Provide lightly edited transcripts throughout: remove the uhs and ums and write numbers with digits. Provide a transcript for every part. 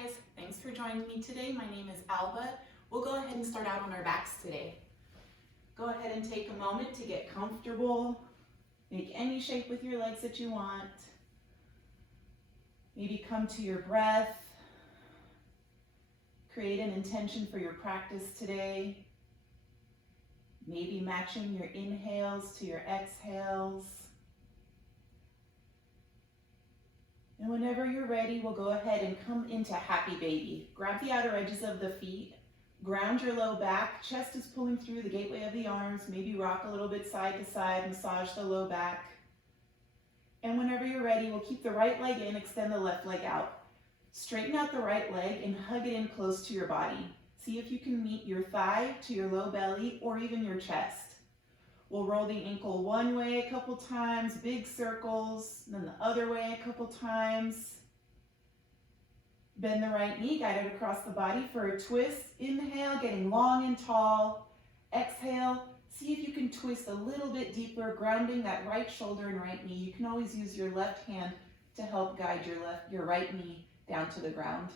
guys, thanks for joining me today. My name is Alba. We'll go ahead and start out on our backs today. Go ahead and take a moment to get comfortable. Make any shape with your legs that you want. Maybe come to your breath. Create an intention for your practice today. Maybe matching your inhales to your exhales. And whenever you're ready, we'll go ahead and come into happy baby. Grab the outer edges of the feet, ground your low back, chest is pulling through the gateway of the arms, maybe rock a little bit side to side, massage the low back. And whenever you're ready, we'll keep the right leg in, extend the left leg out. Straighten out the right leg and hug it in close to your body. See if you can meet your thigh to your low belly or even your chest. We'll roll the ankle one way a couple times, big circles, and then the other way a couple times. Bend the right knee, guide it across the body for a twist. Inhale, getting long and tall. Exhale, see if you can twist a little bit deeper, grounding that right shoulder and right knee. You can always use your left hand to help guide your right knee down to the ground.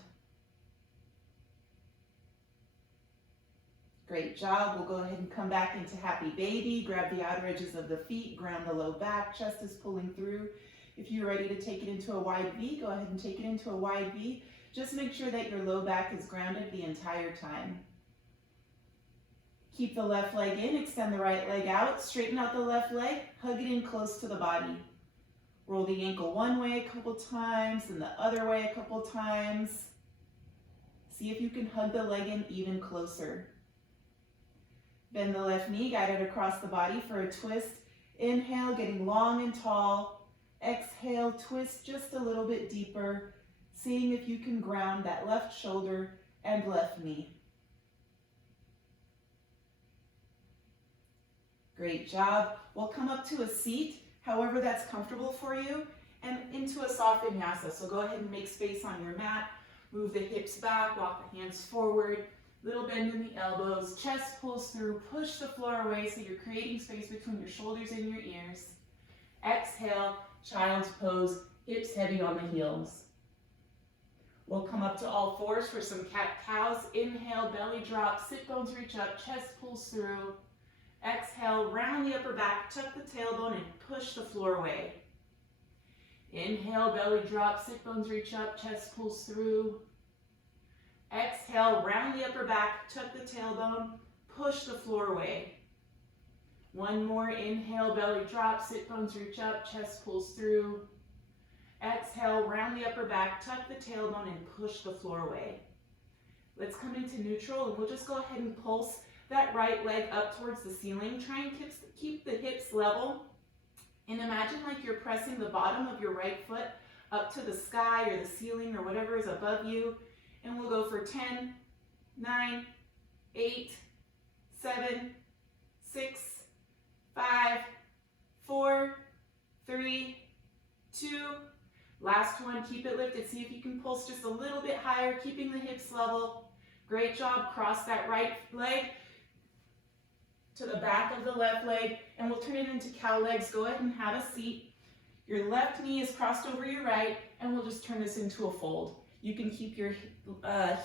Great job. We'll go ahead and come back into happy baby. Grab the outer edges of the feet, ground the low back, chest is pulling through. If you're ready to take it into a wide V, go ahead and take it into a wide V. Just make sure that your low back is grounded the entire time. Keep the left leg in, extend the right leg out, straighten out the left leg, hug it in close to the body. Roll the ankle one way a couple times and the other way a couple times. See if you can hug the leg in even closer. Bend the left knee, guide it across the body for a twist. Inhale, getting long and tall. Exhale, twist just a little bit deeper, seeing if you can ground that left shoulder and left knee. Great job. We'll come up to a seat, however that's comfortable for you, and into a soft vinyasa. So go ahead and make space on your mat. Move the hips back, walk the hands forward. Little bend in the elbows, chest pulls through, push the floor away so you're creating space between your shoulders and your ears. Exhale, child's pose, hips heavy on the heels. We'll come up to all fours for some cat-cows. Inhale, belly drop, sit bones reach up, chest pulls through. Exhale, round the upper back, tuck the tailbone and push the floor away. Inhale, belly drop, sit bones reach up, chest pulls through. Exhale, round the upper back, tuck the tailbone, push the floor away. One more, inhale, belly drop, sit bones reach up, chest pulls through. Exhale, round the upper back, tuck the tailbone and push the floor away. Let's come into neutral and we'll just go ahead and pulse that right leg up towards the ceiling. Try and keep the hips level and imagine like you're pressing the bottom of your right foot up to the sky or the ceiling or whatever is above you. And we'll go for 10, 9, 8, 7, 6, 5, 4, 3, 2. Last one, keep it lifted. See if you can pulse just a little bit higher, keeping the hips level. Great job. Cross that right leg to the back of the left leg, and we'll turn it into cow legs. Go ahead and have a seat. Your left knee is crossed over your right, and we'll just turn this into a fold. You can keep your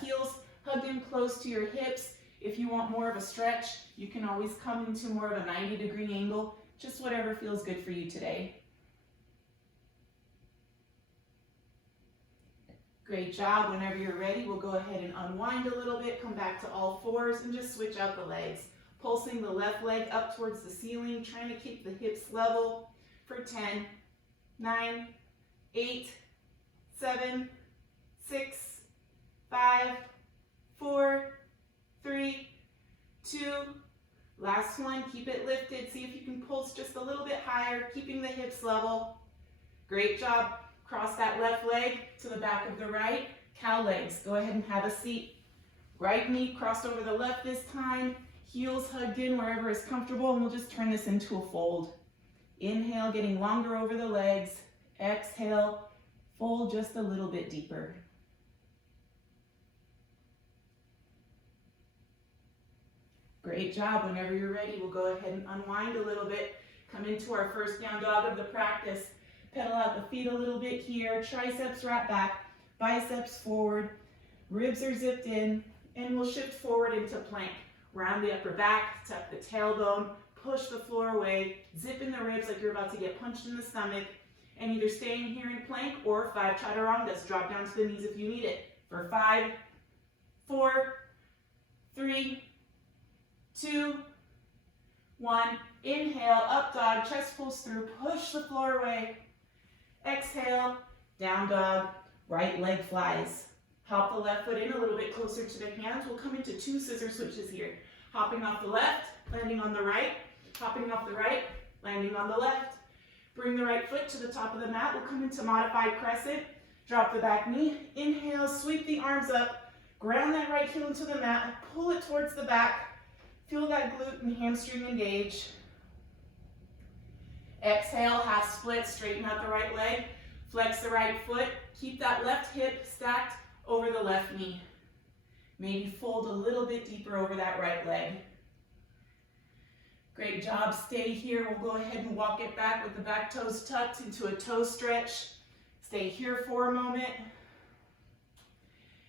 heels hugged in close to your hips. If you want more of a stretch, you can always come into more of a 90-degree angle, just whatever feels good for you today. Great job. Whenever you're ready, we'll go ahead and unwind a little bit, come back to all fours, and just switch out the legs. Pulsing the left leg up towards the ceiling, trying to keep the hips level for 10, 9, 8, 7, 6, 5, 4, 3, 2. Last one, keep it lifted. See if you can pulse just a little bit higher, keeping the hips level. Great job. Cross that left leg to the back of the right. Cow legs. Go ahead and have a seat. Right knee crossed over the left this time. Heels hugged in wherever is comfortable, and we'll just turn this into a fold. Inhale, getting longer over the legs. Exhale, fold just a little bit deeper. Great job. Whenever you're ready, we'll go ahead and unwind a little bit. Come into our first down dog of the practice. Pedal out the feet a little bit here. Triceps wrap back, biceps forward. Ribs are zipped in, and we'll shift forward into plank. Round the upper back, tuck the tailbone, push the floor away, zip in the ribs like you're about to get punched in the stomach, and either staying here in plank or 5 chaturangas. Drop down to the knees if you need it. For 5, 4, 3, 2, 1. Inhale, up dog, chest pulls through, push the floor away. Exhale, down dog, right leg flies. Hop the left foot in a little bit closer to the hands. We'll come into 2 scissor switches here. Hopping off the left, landing on the right. Hopping off the right, landing on the left. Bring the right foot to the top of the mat. We'll come into modified crescent. Drop the back knee. Inhale, sweep the arms up. Ground that right heel into the mat. Pull it towards the back. Feel that glute and hamstring engage. Exhale, half split. Straighten out the right leg. Flex the right foot. Keep that left hip stacked over the left knee. Maybe fold a little bit deeper over that right leg. Great job. Stay here. We'll go ahead and walk it back with the back toes tucked into a toe stretch. Stay here for a moment.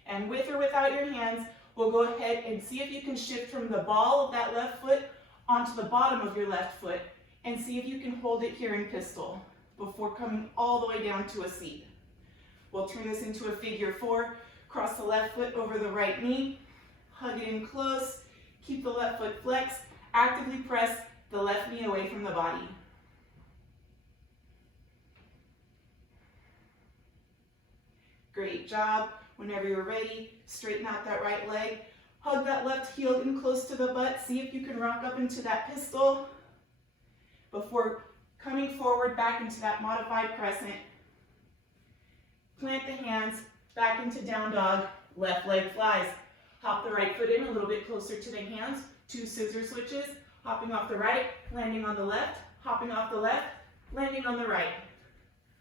And with or without your hands, we'll go ahead and see if you can shift from the ball of that left foot onto the bottom of your left foot and see if you can hold it here in pistol before coming all the way down to a seat. We'll turn this into a figure 4. Cross the left foot over the right knee. Hug it in close. Keep the left foot flexed. Actively press the left knee away from the body. Great job. Whenever you're ready, straighten out that right leg. Hug that left heel in close to the butt. See if you can rock up into that pistol before coming forward back into that modified crescent. Plant the hands back into down dog. Left leg flies. Hop the right foot in a little bit closer to the hands. 2 scissor switches. Hopping off the right, landing on the left. Hopping off the left, landing on the right.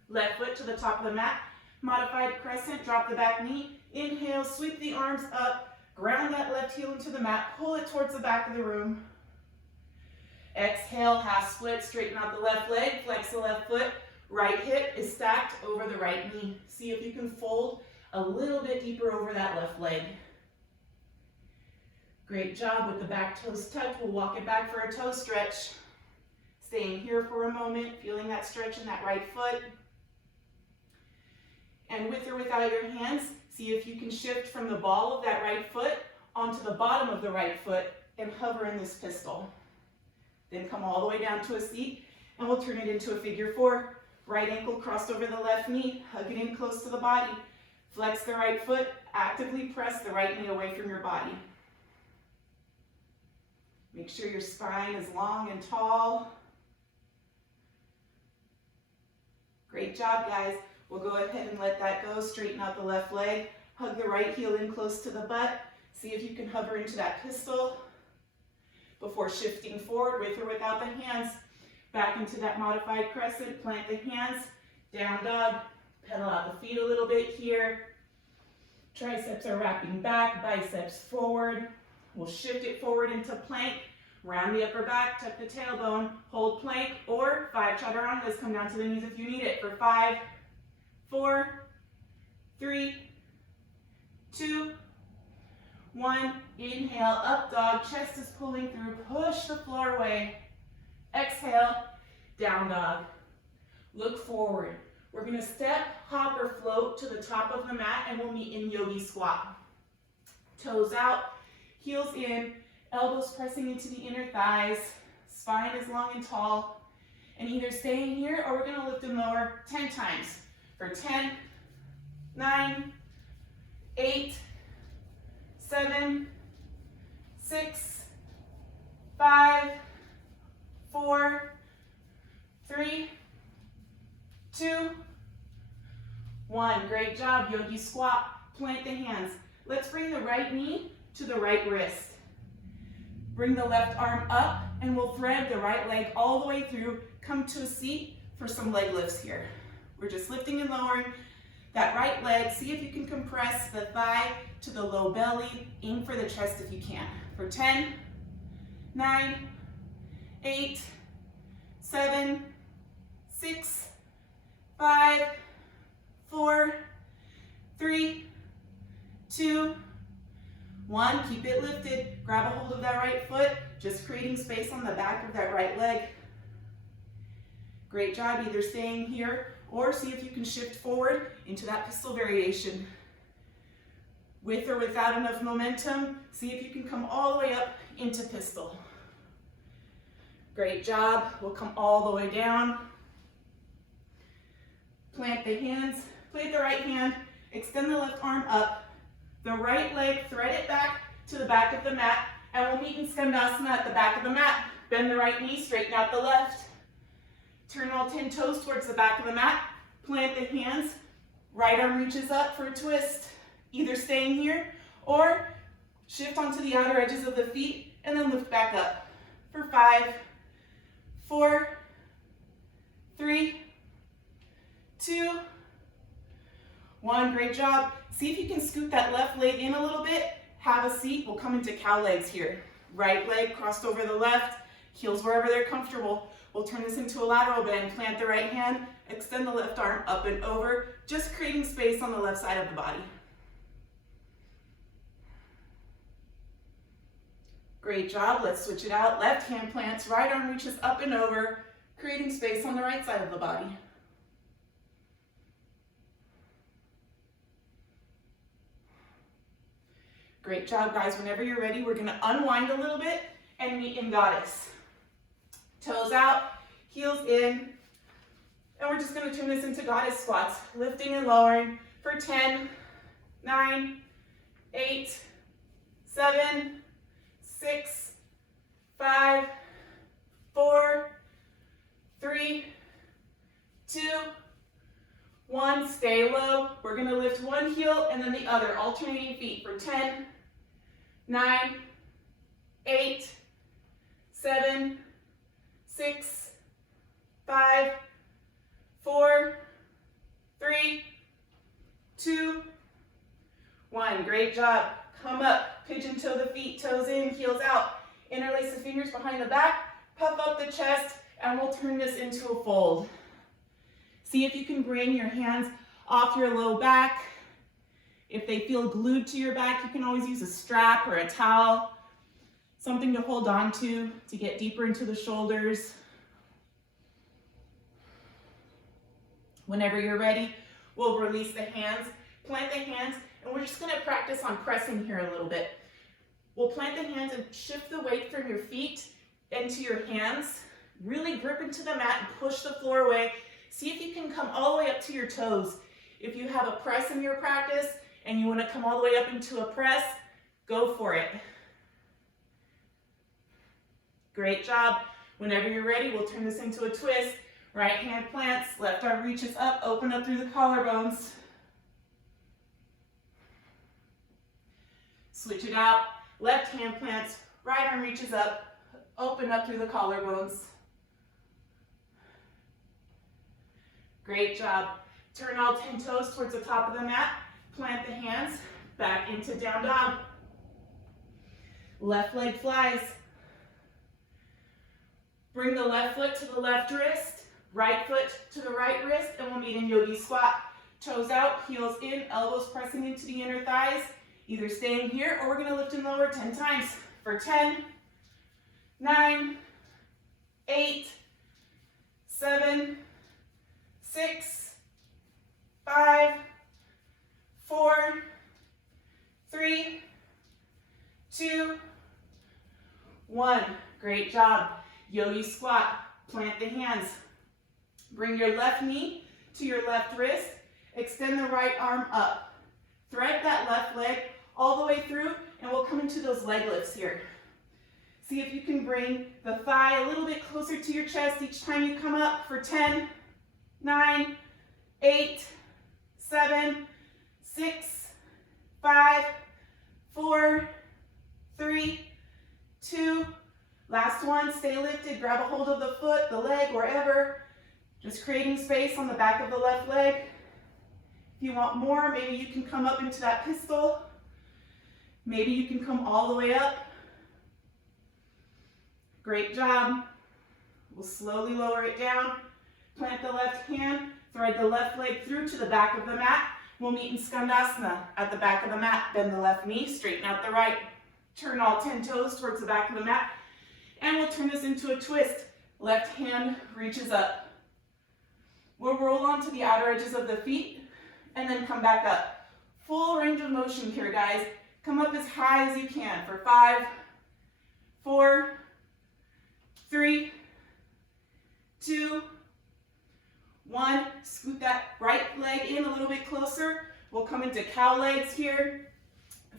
Left foot to the top of the mat. Modified crescent, drop the back knee. Inhale, sweep the arms up. Ground that left heel into the mat. Pull it towards the back of the room. Exhale, half split. Straighten out the left leg. Flex the left foot. Right hip is stacked over the right knee. See if you can fold a little bit deeper over that left leg. Great job with the back toes tucked. We'll walk it back for a toe stretch. Staying here for a moment, feeling that stretch in that right foot. And with or without your hands, see if you can shift from the ball of that right foot onto the bottom of the right foot and hover in this pistol. Then come all the way down to a seat, and we'll turn it into a figure 4. Right ankle crossed over the left knee, hug it in close to the body. Flex the right foot, actively press the right knee away from your body. Make sure your spine is long and tall. Great job, guys. We'll go ahead and let that go. Straighten out the left leg. Hug the right heel in close to the butt. See if you can hover into that pistol before shifting forward with or without the hands. Back into that modified crescent. Plant the hands. Down dog. Pedal out the feet a little bit here. Triceps are wrapping back. Biceps forward. We'll shift it forward into plank. Round the upper back, tuck the tailbone, hold plank, or 5 chaturangas. Come down to the knees if you need it. For 5, 4, 3, 2, 1. Inhale, up dog, chest is pulling through. Push the floor away. Exhale, down dog. Look forward. We're going to step, hop, or float to the top of the mat, and we'll meet in yogi squat. Toes out. Heels in, elbows pressing into the inner thighs, spine is long and tall, and either staying here or we're going to lift and lower 10 times. For 10, 9, 8, 7, 6, 5, 4, 3, 2, 1. Great job, yogi squat. Plant the hands. Let's bring the right knee to the right wrist. Bring the left arm up and we'll thread the right leg all the way through. Come to a seat for some leg lifts here. We're just lifting and lowering that right leg. See if you can compress the thigh to the low belly. Aim for the chest if you can. For 10, 9, 8, 7, 6, 5, 4, 3, 2, 1. Keep it lifted. Grab a hold of that right foot, just creating space on the back of that right leg. Great job, either staying here or see if you can shift forward into that pistol variation. With or without enough momentum, see if you can come all the way up into pistol. Great job. We'll come all the way down. Plant the hands, plant the right hand, extend the left arm up. The right leg, thread it back to the back of the mat, and we'll meet in skandasana at the back of the mat. Bend the right knee, straighten out the left. Turn all 10 toes towards the back of the mat. Plant the hands, right arm reaches up for a twist. Either staying here or shift onto the outer edges of the feet and then lift back up. For 5, 4, 3, 2, 1. Great job. See if you can scoot that left leg in a little bit. Have a seat. We'll come into cow legs here. Right leg crossed over the left, heels wherever they're comfortable. We'll turn this into a lateral bend. Plant the right hand, extend the left arm up and over, just creating space on the left side of the body. Great job. Let's switch it out. Left hand plants, right arm reaches up and over, creating space on the right side of the body. Great job, guys. Whenever you're ready, we're going to unwind a little bit and meet in goddess. Toes out, heels in, and we're just going to turn this into goddess squats, lifting and lowering for 10, 9, 8, 7, 6, 5, 4, 3, 2, 1. Stay low. We're going to lift one heel and then the other, alternating feet for 10, 9, 8, 7, 6, 5, 4, 3, 2, 1. Great job. Come up, pigeon toe the feet, toes in, heels out. Interlace the fingers behind the back, puff up the chest, and we'll turn this into a fold. See if you can bring your hands off your low back. If they feel glued to your back, you can always use a strap or a towel, something to hold on to get deeper into the shoulders. Whenever you're ready, we'll release the hands, plant the hands, and we're just going to practice on pressing here a little bit. We'll plant the hands and shift the weight from your feet into your hands. Really grip into the mat and push the floor away. See if you can come all the way up to your toes. If you have a press in your practice and you want to come all the way up into a press, go for it. Great job. Whenever you're ready, we'll turn this into a twist. Right hand plants, left arm reaches up, open up through the collarbones. Switch it out. Left hand plants, right arm reaches up, open up through the collarbones. Great job. Turn all 10 toes towards the top of the mat. Plant the hands back into down dog. Left leg flies. Bring the left foot to the left wrist, right foot to the right wrist, and we'll meet in yogi squat. Toes out, heels in, elbows pressing into the inner thighs. Either staying here or we're going to lift and lower 10 times. For 10, 9, 8, 7, 6, 5, 4, 3, 2, 1. Great job. Yogi squat. Plant the hands. Bring your left knee to your left wrist. Extend the right arm up. Thread that left leg all the way through, and we'll come into those leg lifts here. See if you can bring the thigh a little bit closer to your chest each time you come up for 10, 9, 8, 7, 6, 5, 4, 3, 2, last one. Stay lifted. Grab a hold of the foot, the leg, wherever. Just creating space on the back of the left leg. If you want more, maybe you can come up into that pistol. Maybe you can come all the way up. Great job. We'll slowly lower it down. Plant the left hand, thread the left leg through to the back of the mat. We'll meet in Skandasana at the back of the mat. Bend the left knee, straighten out the right. Turn all 10 toes towards the back of the mat. And we'll turn this into a twist. Left hand reaches up. We'll roll onto the outer edges of the feet and then come back up. Full range of motion here, guys. Come up as high as you can for 5, 4, 3, 2, 1. Scoot that right leg in a little bit closer. We'll come into cow legs here.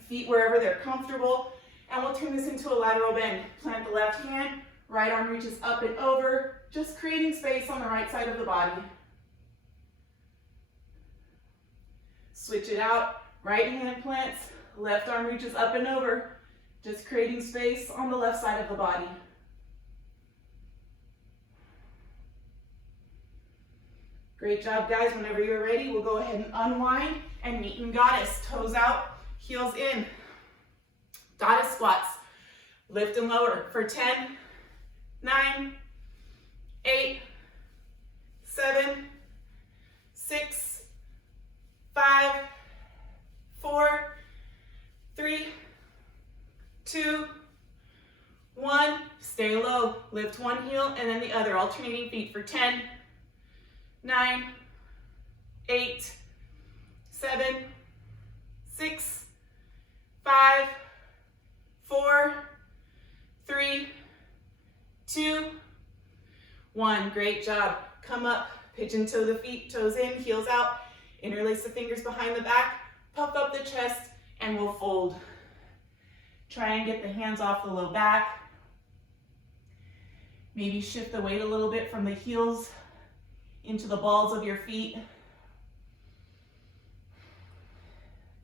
Feet wherever they're comfortable. And we'll turn this into a lateral bend. Plant the left hand. Right arm reaches up and over. Just creating space on the right side of the body. Switch it out. Right hand plants. Left arm reaches up and over. Just creating space on the left side of the body. Great job, guys. Whenever you're ready, we'll go ahead and unwind and meet in goddess. Toes out, heels in. Goddess squats. Lift and lower for 10, 9, 8, 7, 6, 5, 4, 3, 2, 1. Stay low. Lift one heel and then the other. Alternating feet for 10, 9, 8, 7, 6, 5, 4, 3, 2, 1. Great job. Come up, pigeon toe the feet, toes in, heels out. Interlace the fingers behind the back, puff up the chest, and we'll fold. Try and get the hands off the low back. Maybe shift the weight a little bit from the heels into the balls of your feet.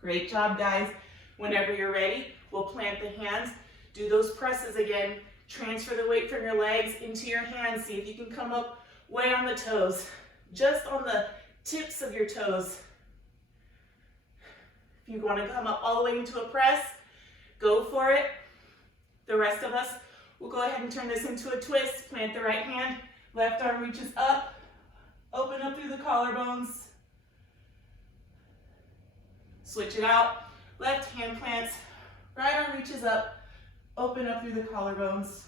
Great job, guys. Whenever you're ready, we'll plant the hands. Do those presses again. Transfer the weight from your legs into your hands. See if you can come up way on the toes. Just on the tips of your toes. If you want to come up all the way into a press, go for it. The rest of us will go ahead and turn this into a twist. Plant the right hand. Left arm reaches up. Open up through the collarbones. Switch it out. Left hand plants. Right arm reaches up. Open up through the collarbones.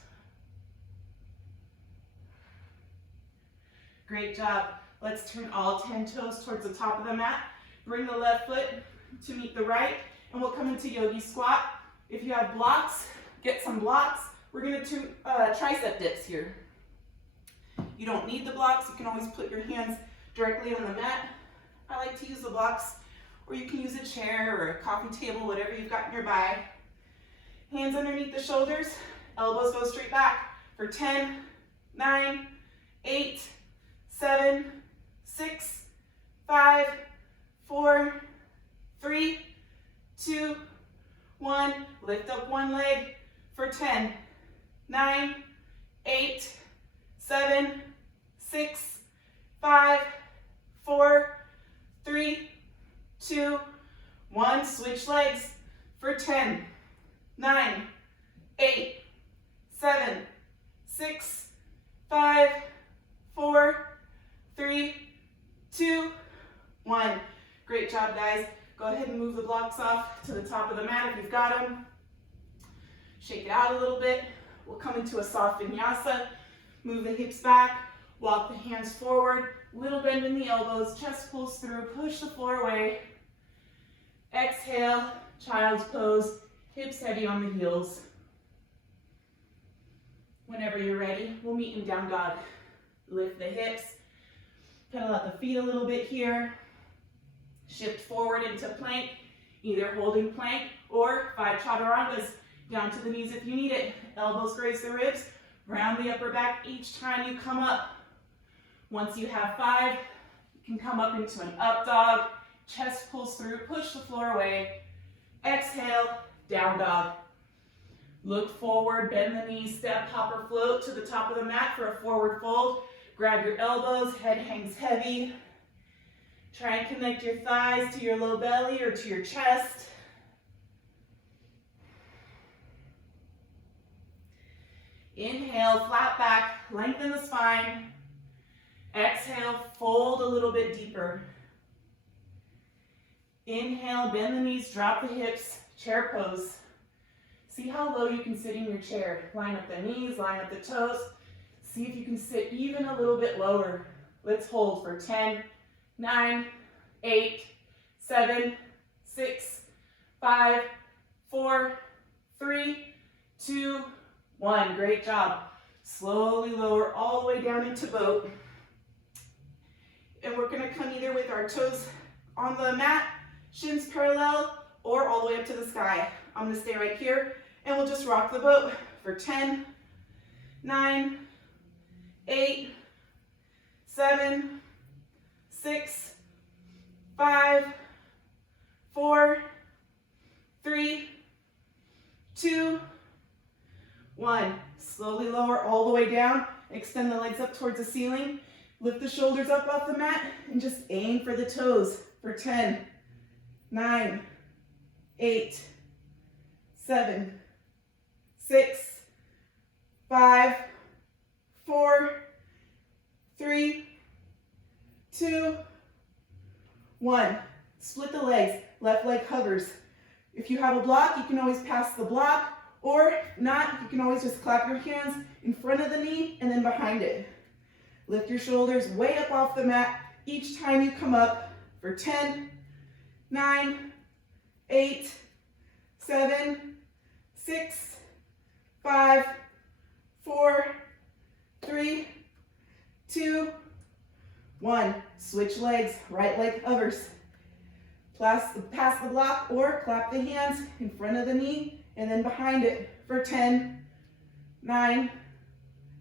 Great job. Let's turn all 10 toes towards the top of the mat. Bring the left foot to meet the right, and we'll come into yogi squat. If you have blocks, get some blocks. We're going to do tricep dips here. You don't need the blocks. You can always put your hands directly on the mat. I like to use the blocks, or you can use a chair or a coffee table, whatever you've got nearby. Hands underneath the shoulders, elbows go straight back for 10, 9, 8, 7, 6, 5, 4, 3, 2, 1. Lift up one leg for 10, 9, 8, 7, 6, 5, 4, 3, 2, 1. Switch legs for 10, 9, 8, 7, 6, 5, 4, 3, 2, 1. Great job, guys. Go ahead and move the blocks off to the top of the mat if you've got them. Shake it out a little bit. We'll come into a soft vinyasa. Move the hips back. Walk the hands forward. Little bend in the elbows. Chest pulls through. Push the floor away. Exhale. Child's pose. Hips heavy on the heels. Whenever you're ready, we'll meet in down dog. Lift the hips. Pedal out the feet a little bit here. Shift forward into plank, either holding plank or 5 chaturangas, down to the knees if you need it. Elbows graze the ribs, round the upper back each time you come up. Once you have 5, you can come up into an up dog, chest pulls through, push the floor away. Exhale, down dog. Look forward, bend the knees, step, hop or float to the top of the mat for a forward fold. Grab your elbows, head hangs heavy. Try and connect your thighs to your low belly or to your chest. Inhale, flat back, lengthen the spine. Exhale, fold a little bit deeper. Inhale, bend the knees, drop the hips, chair pose. See how low you can sit in your chair. Line up the knees, line up the toes. See if you can sit even a little bit lower. Let's hold for 10, 9, 8, 7, 6, 5, 4, 3, 2, 1. Great job. Slowly lower all the way down into boat. And we're going to come either with our toes on the mat, shins parallel, or all the way up to the sky. I'm going to stay right here, and we'll just rock the boat for 10, 9, 8, 7, 6, 5, 4, 3, 2, 1. Slowly lower all the way down. Extend the legs up towards the ceiling. Lift the shoulders up off the mat and just aim for the toes for 10, 9, 8, 7, 6, 5, 4, 3, 2, 1. Split the legs. Left leg hovers. If you have a block, you can always pass the block, or not, you can always just clap your hands in front of the knee and then behind it. Lift your shoulders way up off the mat each time you come up for 10, 9, 8, 7, 6, 5, 4, 3, 2, 1. Switch legs, right leg hovers. Pass the block or clap the hands in front of the knee and then behind it for 10, 9,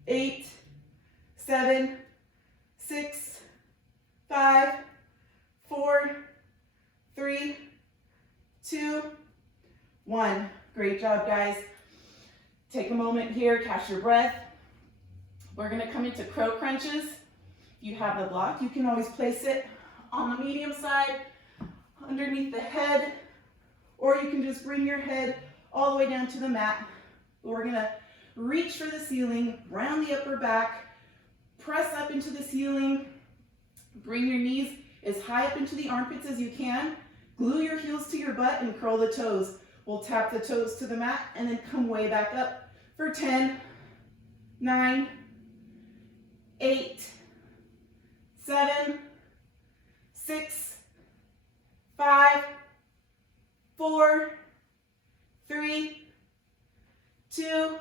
8, 7, 6, 5, 4, 3, 2, 1. Great job, guys. Take a moment here, catch your breath. We're going to come into crow crunches. If you have the block, you can always place it on the medium side, underneath the head, or you can just bring your head all the way down to the mat. We're going to reach for the ceiling, round the upper back, press up into the ceiling, bring your knees as high up into the armpits as you can, glue your heels to your butt and curl the toes. We'll tap the toes to the mat and then come way back up for 10, 9, 8, 7, 6, 5, 4, 3, 2,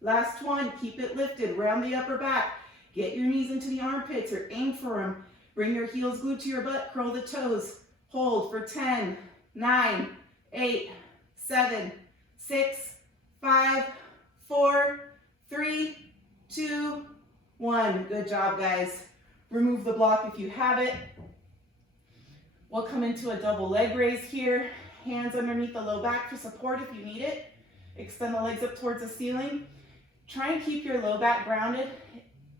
last one. Keep it lifted, round the upper back. Get your knees into the armpits or aim for them. Bring your heels glued to your butt, curl the toes. Hold for 10, 9, 8, 7, 6, 5, 4, 3, 2, 1. Good job, guys. Remove the block if you have it. We'll come into a double leg raise here. Hands underneath the low back for support if you need it. Extend the legs up towards the ceiling. Try and keep your low back grounded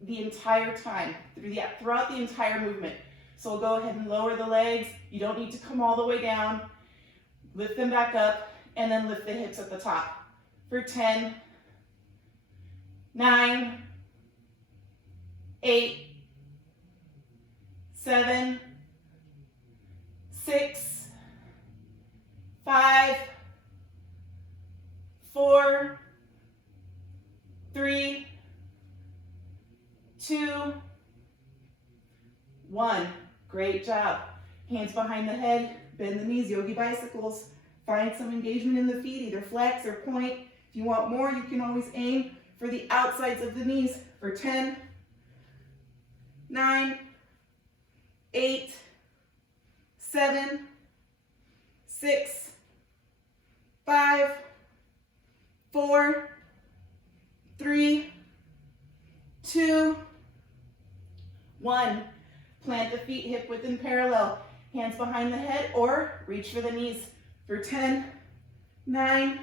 the entire time, throughout the entire movement. So we'll go ahead and lower the legs. You don't need to come all the way down. Lift them back up, and then lift the hips at the top. For 10, 9, 8, 7, 6, 5, 4, 3, 2, 1. Great job. Hands behind the head, bend the knees, yogi bicycles. Find some engagement in the feet, either flex or point. If you want more, you can always aim for the outsides of the knees for 10, 9, 8, 7, 6, 5, 4, 3, 2, 1. Plant the feet hip width and parallel. Hands behind the head or reach for the knees for 10, 9,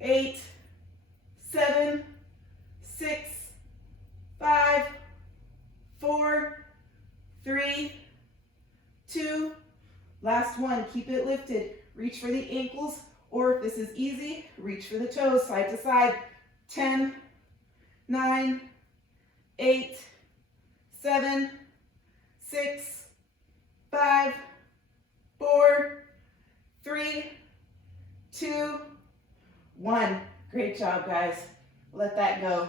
8, 7, 6, 5, 4, 3, 2. Last one. Keep it lifted. Reach for the ankles, or if this is easy, reach for the toes side to side. 10, 9, 8, 7, 6, 5, 4, 3, 2, 1. Great job, guys. Let that go.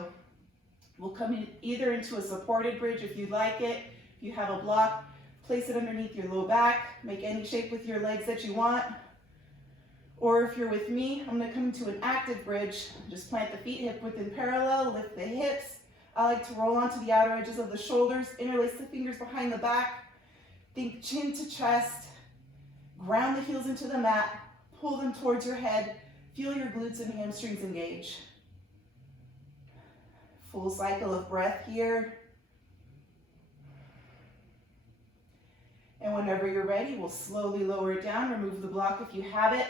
We'll come in either into a supported bridge if you'd like it. If you have a block, place it underneath your low back. Make any shape with your legs that you want. Or if you're with me, I'm going to come into an active bridge. Just plant the feet hip width in parallel, lift the hips. I like to roll onto the outer edges of the shoulders, interlace the fingers behind the back. Think chin to chest. Ground the heels into the mat. Pull them towards your head. Feel your glutes and hamstrings engage. Full cycle of breath here. And whenever you're ready, we'll slowly lower it down. Remove the block if you have it.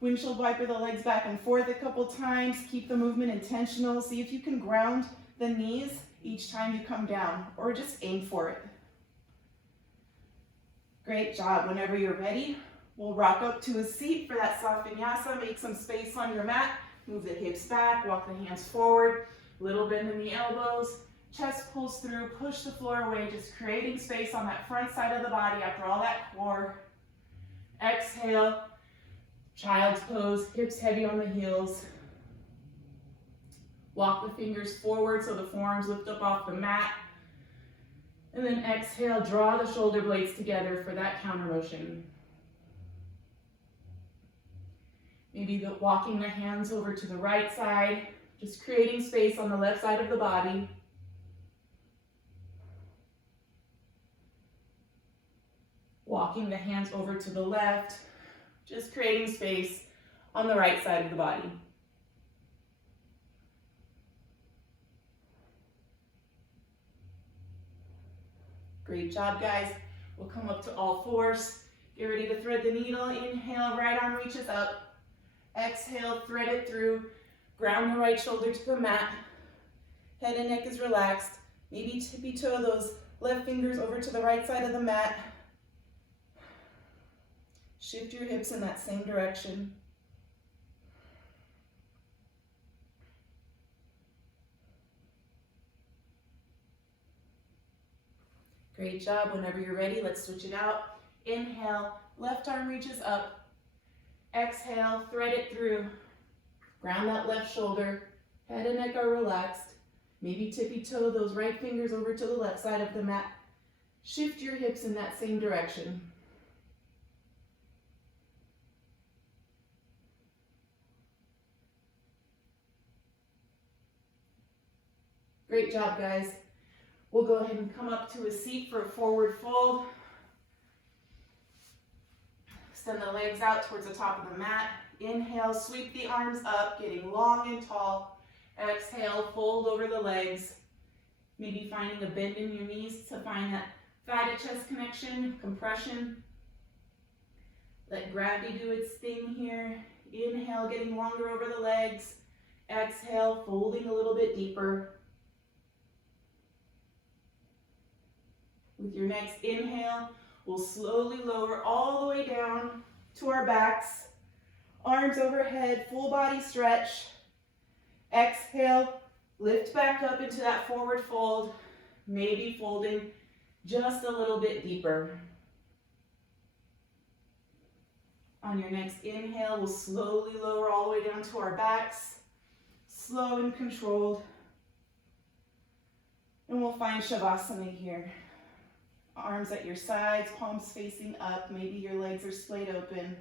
Windshield wiper the legs back and forth a couple times. Keep the movement intentional. See if you can ground the knees each time you come down, or just aim for it. Great job. Whenever you're ready, we'll rock up to a seat for that soft vinyasa. Make some space on your mat. Move the hips back, walk the hands forward. Little bend in the elbows. Chest pulls through, push the floor away, just creating space on that front side of the body after all that core. Exhale. Child's pose, hips heavy on the heels. Walk the fingers forward so the forearms lift up off the mat. And then exhale, draw the shoulder blades together for that counter motion. Maybe walking the hands over to the right side, just creating space on the left side of the body. Walking the hands over to the left, just creating space on the right side of the body. Great job, guys. We'll come up to all fours. Get ready to thread the needle. Inhale, right arm reaches up. Exhale, thread it through. Ground the right shoulder to the mat. Head and neck is relaxed. Maybe tippy toe those left fingers over to the right side of the mat. Shift your hips in that same direction. Great job. Whenever you're ready, let's switch it out. Inhale, left arm reaches up. Exhale, thread it through. Ground that left shoulder. Head and neck are relaxed. Maybe tippy toe those right fingers over to the left side of the mat. Shift your hips in that same direction. Great job, guys. We'll go ahead and come up to a seat for a forward fold. Extend the legs out towards the top of the mat. Inhale, sweep the arms up, getting long and tall. Exhale, fold over the legs. Maybe finding a bend in your knees to find that thigh to chest connection, compression. Let gravity do its thing here. Inhale, getting longer over the legs. Exhale, folding a little bit deeper. With your next inhale, we'll slowly lower all the way down to our backs. Arms overhead, full body stretch. Exhale, lift back up into that forward fold, maybe folding just a little bit deeper. On your next inhale, we'll slowly lower all the way down to our backs, slow and controlled. And we'll find Shavasana here. Arms at your sides, palms facing up. Maybe your legs are splayed open.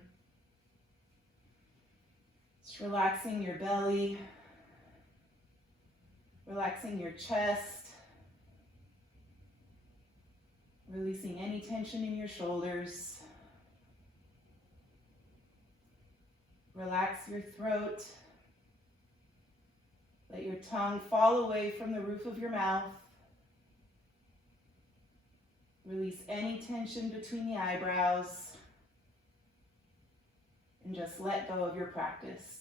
Just relaxing your belly, relaxing your chest, releasing any tension in your shoulders. Relax your throat. Let your tongue fall away from the roof of your mouth. Release any tension between the eyebrows. And just let go of your practice.